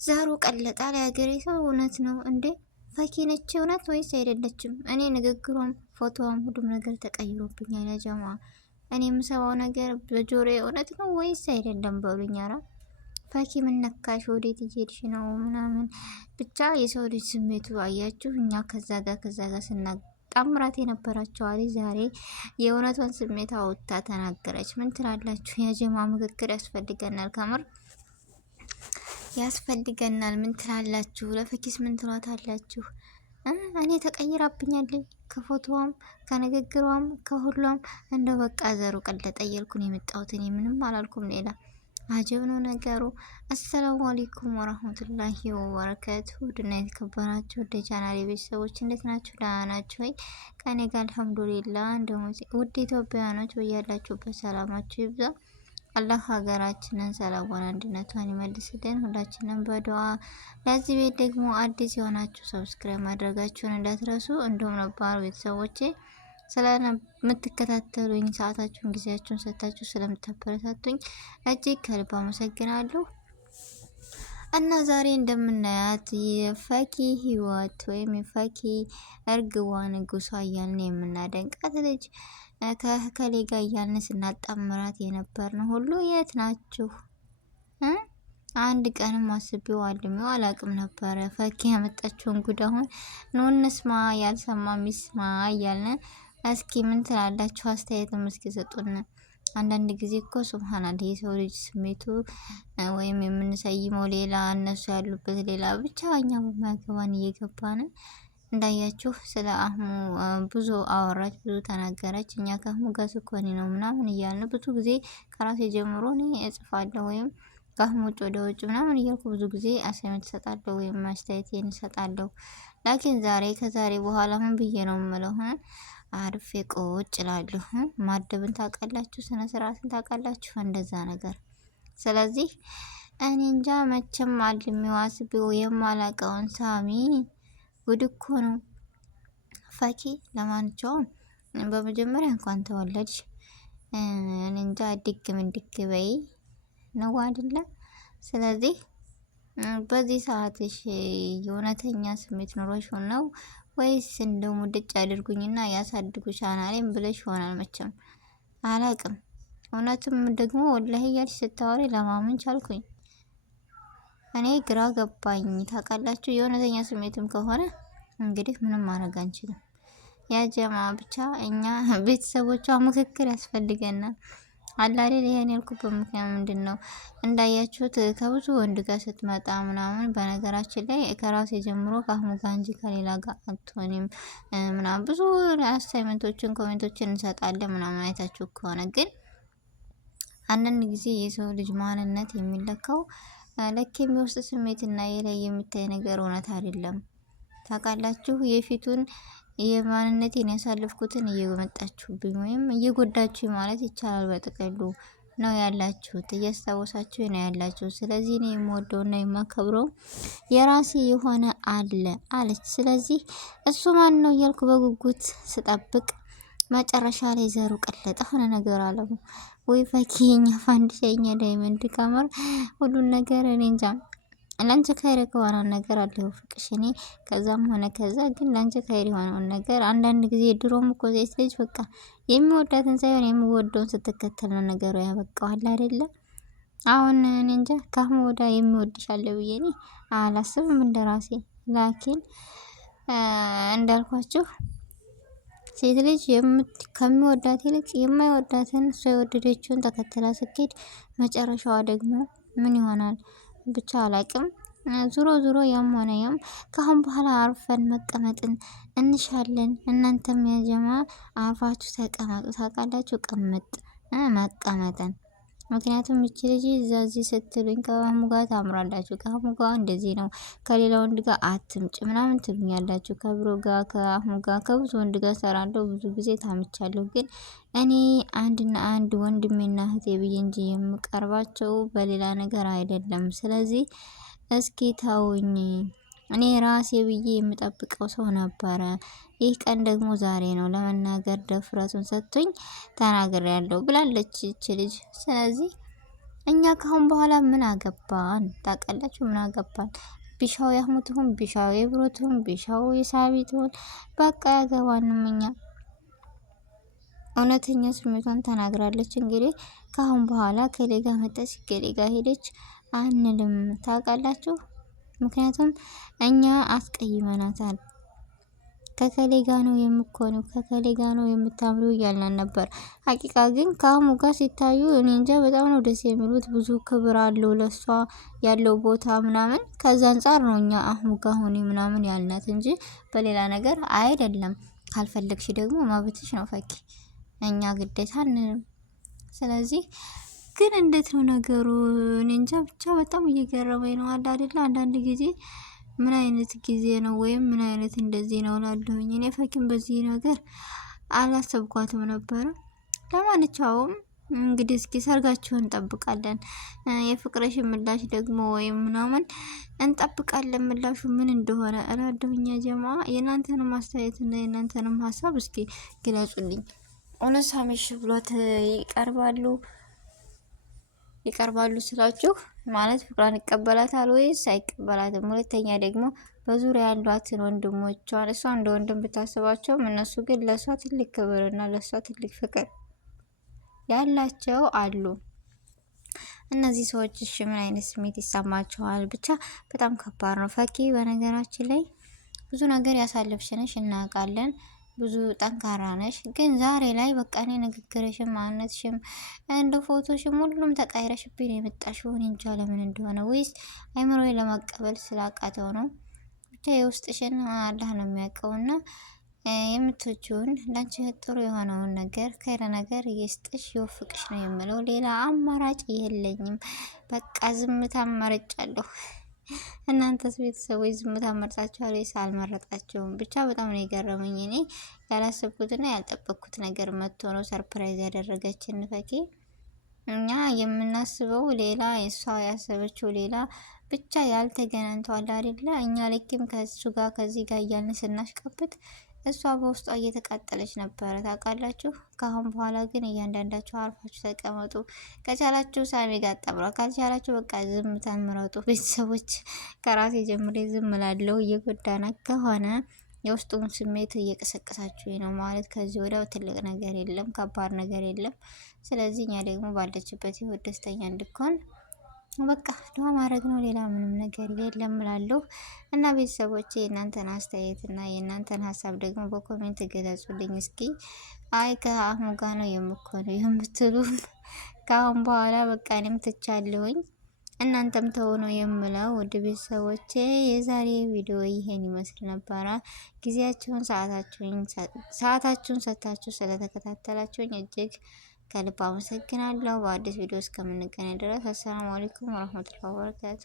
ዛሩ ቀለጣል የሀገሬ ሰው። እውነት ነው እንዴ? ፈኪ ነች እውነት ወይስ አይደለችም? እኔ ንግግሯም ፎቶዋም ሁሉም ነገር ተቀይሮብኛል። ያጀማ እኔ የምሰማው ነገር በጆሮዬ እውነት ነው ወይስ አይደለም በሉኝ። ኧረ ፈኪ ምን ነካሽ? ወዴት እየሄድሽ ነው? ምናምን ብቻ የሰው ልጅ ስሜቱ አያችሁ። እኛ ከዛ ጋር ስናጣምራት የነበራቸው አሊ ዛሬ የእውነቷን ስሜት አውጥታ ተናገረች። ምን ትላላችሁ? ያጀማ ምክክር ያስፈልገናል ከምር ያስፈልገናል። ምን ትላላችሁ? ለፈኪስ ምን ትሏታላችሁ? እኔ ተቀይራብኛለኝ ከፎቶዋም ከንግግሯም ከሁሏም እንደ በቃ ዘሩ ቀለጠ እያልኩን የመጣሁት እኔ ምንም አላልኩም። ሌላ አጀብ ነው ነገሩ። አሰላሙ አለይኩም ወራህመቱላሂ ወበረካቱ። ውድና የተከበራችሁ ወደ ቻናሌ ቤተሰቦች እንዴት ናችሁ? ደህና ናችሁ ወይ? ከኔ ጋር አልሐምዱሊላህ። እንደሞ ውድ ኢትዮጵያውያኖች በያላችሁበት ሰላማችሁ ይብዛ። አላህ ሀገራችንን ሰላሟን አንድነቷን ይመልስልን። ሁላችንም በዱዓ ለዚህ ቤት ደግሞ አዲስ የሆናችሁ ሰብስክራይብ ማድረጋችሁን እንዳትረሱ። እንዲሁም ነባሩ ቤተሰቦቼ ስለምትከታተሉኝ ሰዓታችሁን ጊዜያችሁን ሰጥታችሁ ስለምታበረታቱኝ እጅግ ከልብ አመሰግናለሁ። እና ዛሬ እንደምናያት የፈኪ ህይወት ወይም የፈኪ እርግቧ ንጉሷ እያልን የምናደንቃት ልጅ ከከሌ ጋር እያልን ስናጣምራት የነበር ነው ሁሉ የት ናችሁ? አንድ ቀንም አስቤው አልሜው አላቅም ነበረ። ፈኪ ያመጣችውን ጉድ አሁን ኑ እንስማ፣ ያልሰማ ሚስማ እያልን እስኪ ምን ትላላችሁ? አስተያየትም እስኪ ሰጡን። አንዳንድ ጊዜ እኮ ሱብሃንአላህ የሰው ልጅ ስሜቱ ወይም የምንሰይመው ሌላ እነሱ ያሉበት ሌላ ብቻ እኛ በማያገባን እየገባን እንዳያችሁ ስለ አህሙ ብዙ አወራች፣ ብዙ ተናገረች። እኛ ከአህሙ ጋር ስኮኒ ነው ምናምን እያልን ብዙ ጊዜ ከራሴ ጀምሮ እኔ እጽፋለሁ ወይም ከአህሙ ውጭ ወደ ውጭ ምናምን እያልኩ ብዙ ጊዜ አሳይመንት እሰጣለሁ ወይም አስተያየቴን እሰጣለሁ። ላኪን ከዛሬ በኋላ ምን ብዬ ነው የምለው? አርፌ ቁጭ እላለሁ። ማደብን ታውቃላችሁ፣ ስነ ስርዓትን ታውቃላችሁ፣ እንደዛ ነገር። ስለዚህ እኔ እንጃ መቼም አልሚው አስቤው የማላውቀውን ሳሚ ጉድ እኮ ነው ፈኪ። ለማንኛውም በመጀመሪያ እንኳን ተወለድሽ። እኔ እንጃ ምን ድግ በይ ነው አይደለ? ስለዚህ በዚህ ሰዓትሽ የእውነተኛ ስሜት ኖሮሽ ነው ወይስ እንደው ሙድጭ አድርጉኝና ያሳድጉ ቻናሌን ብለሽ ይሆናል? መቼም አላቅም። እውነትም ደግሞ ወላሂ እያልሽ ስታወሪ ለማመን ቻልኩኝ። እኔ ግራ ገባኝ። ታውቃላችሁ የእውነተኛ ስሜትም ከሆነ እንግዲህ ምንም ማድረግ አንችልም። ያ ጀማ ብቻ እኛ ቤተሰቦቿ ምክክር ያስፈልገናል። አላሌ ይሄን ያልኩበት ምክንያት ምንድን ነው? እንዳያችሁት ከብዙ ወንድ ጋር ስትመጣ ምናምን፣ በነገራችን ላይ ከራሴ ጀምሮ ከአህሙ ጋር እንጂ ከሌላ ጋር አትሆንም ምናምን ብዙ አሳይመንቶችን ኮሜንቶችን እንሰጣለን ምናምን። አይታችሁ ከሆነ ግን አንዳንድ ጊዜ የሰው ልጅ ማንነት የሚለካው ለክ የሚወስድ ስሜትና የላይ የሚታይ ነገር እውነት አይደለም። ታውቃላችሁ የፊቱን የማንነቴን ያሳለፍኩትን እየመጣችሁብኝ ወይም እየጎዳችሁ ማለት ይቻላል። በጥቅሉ ነው ያላችሁት፣ እያስታወሳችሁ ነው ያላችሁት። ስለዚህ እኔ የምወደውና የማከብረው የራሴ የሆነ አለች። ስለዚህ እሱ ማን ነው እያልኩ በጉጉት ስጠብቅ መጨረሻ ላይ ዘሩ ቀለጠ ሆነ ነገር አለው። ወይ ፈኪኛ ፋንድሸኛ ዳይመንድ ካመር ሁሉን ነገር እኔ እንጃ። ላንቺ ካይረ ከሆነ ነገር አለው ፍቅሽ። እኔ ከዛም ሆነ ከዛ ግን ላንቺ ካይረ የሆነውን ነገር አንዳንድ ጊዜ ድሮም እኮ ሴት ልጅ በቃ የሚወዳትን ሳይሆን የሚወደውን ስትከተል ነው ነገሩ ያበቃዋል አይደለ? አሁን እኔ እንጃ ካህሙ ወዳ የሚወድሻለ ብዬ እኔ አላስብም እንደራሴ። ላኪን እንዳልኳችሁ ሴት ልጅ ከሚወዳት ይልቅ የማይወዳትን እሷ የወደደችውን ተከትላ ስትሄድ መጨረሻዋ ደግሞ ምን ይሆናል ብቻ አላቅም። ዙሮ ዙሮ ያም ሆነ ያም ከአሁን በኋላ አርፈን መቀመጥን እንሻለን። እናንተም ያጀማ አርፋችሁ ተቀመጡ። ታውቃላችሁ ቅምጥ መቀመጥን። ምክንያቱም እቺ ልጅ እዚህ ስትሉኝ ከአህሙ ጋር ታምራላችሁ፣ ከአህሙ ጋር እንደዚህ ነው፣ ከሌላ ወንድ ጋር አትምጭ ምናምን ትሉኛላችሁ። ከብሮ ጋር ከአህሙ ጋር ከብዙ ወንድ ጋር ሰራለሁ፣ ብዙ ጊዜ ታምቻለሁ። ግን እኔ አንድና አንድ ወንድሜና እህቴ ብዬ እንጂ የምቀርባቸው በሌላ ነገር አይደለም። ስለዚህ እስኪ ተውኝ። እኔ ራሴ ብዬ የምጠብቀው ሰው ነበረ። ይህ ቀን ደግሞ ዛሬ ነው። ለመናገር ደፍረቱን ሰጥቶኝ ተናግሬያለሁ ብላለች እቺ ልጅ። ስለዚህ እኛ ካሁን በኋላ ምን አገባን? ታውቃላችሁ፣ ምን አገባን? ቢሻው ያህሙትሁን ቢሻው የብሮትሁን ቢሻው የሳቢትሁን በቃ ያገባንም። እኛ እውነተኛ ስሜቷን ተናግራለች። እንግዲህ ካሁን በኋላ ከሌጋ መጣች ከሌጋ ሄደች አንልም። ታውቃላችሁ፣ ምክንያቱም እኛ አስቀይመናታል። ከከሌ ጋ ነው የምኮነው፣ ከከሌ ጋ ነው የምታምሩ እያልናን ነበር። ሀቂቃ ግን ከአህሙ ጋር ሲታዩ እኔ እንጃ በጣም ነው ደስ የሚሉት። ብዙ ክብር አለው ለሷ ያለው ቦታ ምናምን። ከዛ አንጻር ነው እኛ አህሙ ጋር ሆኔ ምናምን ያልናት እንጂ በሌላ ነገር አይደለም። ካልፈለግሽ ደግሞ መብትሽ ነው ፈኪ፣ እኛ ግዴታ አንልም። ስለዚህ ግን እንዴት ነው ነገሩ? እኔ እንጃ ብቻ በጣም እየገረመኝ ነው። አይደለ አንዳንድ ጊዜ ምን አይነት ጊዜ ነው ወይም ምን አይነት እንደዚህ ነው ላለሁኝ። እኔ ፈኪም በዚህ ነገር አላሰብኳትም ነበረ። ለማንኛውም እንግዲህ እስኪ ሰርጋችሁን እንጠብቃለን። የፍቅረሽ ምላሽ ደግሞ ወይም ምናምን እንጠብቃለን። ምላሹ ምን እንደሆነ እላለሁኝ። ጀማ የእናንተንም አስተያየትና የእናንተንም ሀሳብ እስኪ ግለጹልኝ። እውነት ሳሚሽ ብሏት ይቀርባሉ ስላችሁ ማለት ፍቅሯን ይቀበላታል ወይስ አይቀበላትም? ሁለተኛ ደግሞ በዙሪያ ያሏትን ወንድሞቿን እሷ እንደ ወንድም ብታስባቸውም እነሱ ግን ለእሷ ትልቅ ክብርና ለእሷ ትልቅ ፍቅር ያላቸው አሉ። እነዚህ ሰዎች እሺ ምን አይነት ስሜት ይሰማቸዋል? ብቻ በጣም ከባድ ነው። ፈኪ በነገራችን ላይ ብዙ ነገር ያሳለፍሽ ነሽ እናውቃለን። ብዙ ጠንካራ ነሽ። ግን ዛሬ ላይ በቃ እኔ ንግግርሽም ማንነትሽም እንደ ፎቶሽም ሁሉም ተቃይረሽብኝ ነው የመጣሽው። እኔ እንጃ ለምን እንደሆነ፣ ወይስ አይምሮዬ ለማቀበል ስላቃተው ነው። ብቻ የውስጥሽን አላህ ነው የሚያውቀውና የምትወጂውን ላንቺ ጥሩ የሆነውን ነገር ከይረ ነገር ይስጥሽ ይወፍቅሽ ነው የምለው። ሌላ አማራጭ የለኝም። በቃ ዝምታ መርጫለሁ። እናንተስ ቤተሰቦች ዝምታ መርጣችኋል ወይስ አልመረጣችሁም? ብቻ በጣም ነው የገረመኝ። እኔ ያላሰብኩትና ያልጠበቅኩት ነገር መጥቶ ነው ሰርፕራይዝ ያደረገችን ፈኪ። እኛ የምናስበው ሌላ፣ እሷ ያሰበችው ሌላ፣ ብቻ ያልተገናኝቷል አይደለ? እኛ ልክም ከሱ ጋር ከዚህ ጋር እያልን ስናሽቀብጥ እሷ በውስጧ እየተቃጠለች ነበረ። ታውቃላችሁ። ከአሁን በኋላ ግን እያንዳንዳችሁ አርፋችሁ ተቀመጡ። ከቻላችሁ ሳሚ ጋር ጠብሯ፣ ካልቻላችሁ በቃ ዝምታን ምረጡ። ቤተሰቦች ከራሴ ጀምሬ ዝም ላለሁ። እየጎዳና ከሆነ የውስጡን ስሜት እየቀሰቀሳችሁ ነው ማለት ከዚህ ወዲያው ትልቅ ነገር የለም፣ ከባድ ነገር የለም። ስለዚህ እኛ ደግሞ ባለችበት ህይወት ደስተኛ እንድትሆን በቃ ዱዓ ማድረግ ነው። ሌላ ምንም ነገር የለም እላለሁ። እና ቤተሰቦቼ የእናንተን አስተያየት እና የእናንተን ሀሳብ ደግሞ በኮሜንት ገለጹልኝ እስኪ። አይ ከአህሙ ጋር ነው የምኮነው የምትሉ ከአሁን በኋላ በቃ እኔም ትቻለሁኝ እናንተም ተሆኖ የምለው ውድ ቤተሰቦቼ የዛሬ ቪዲዮ ይሄን ይመስል ነበረ። ጊዜያችሁን ሰዓታችሁን ሰጥታችሁ ስለተከታተላችሁኝ እጅግ ከልብ አመሰግናለሁ። በአዲስ ቪዲዮ እስከምንገናኝ ድረስ አሰላሙ አለይኩም ወራህመቱላሂ ወበረካቱ።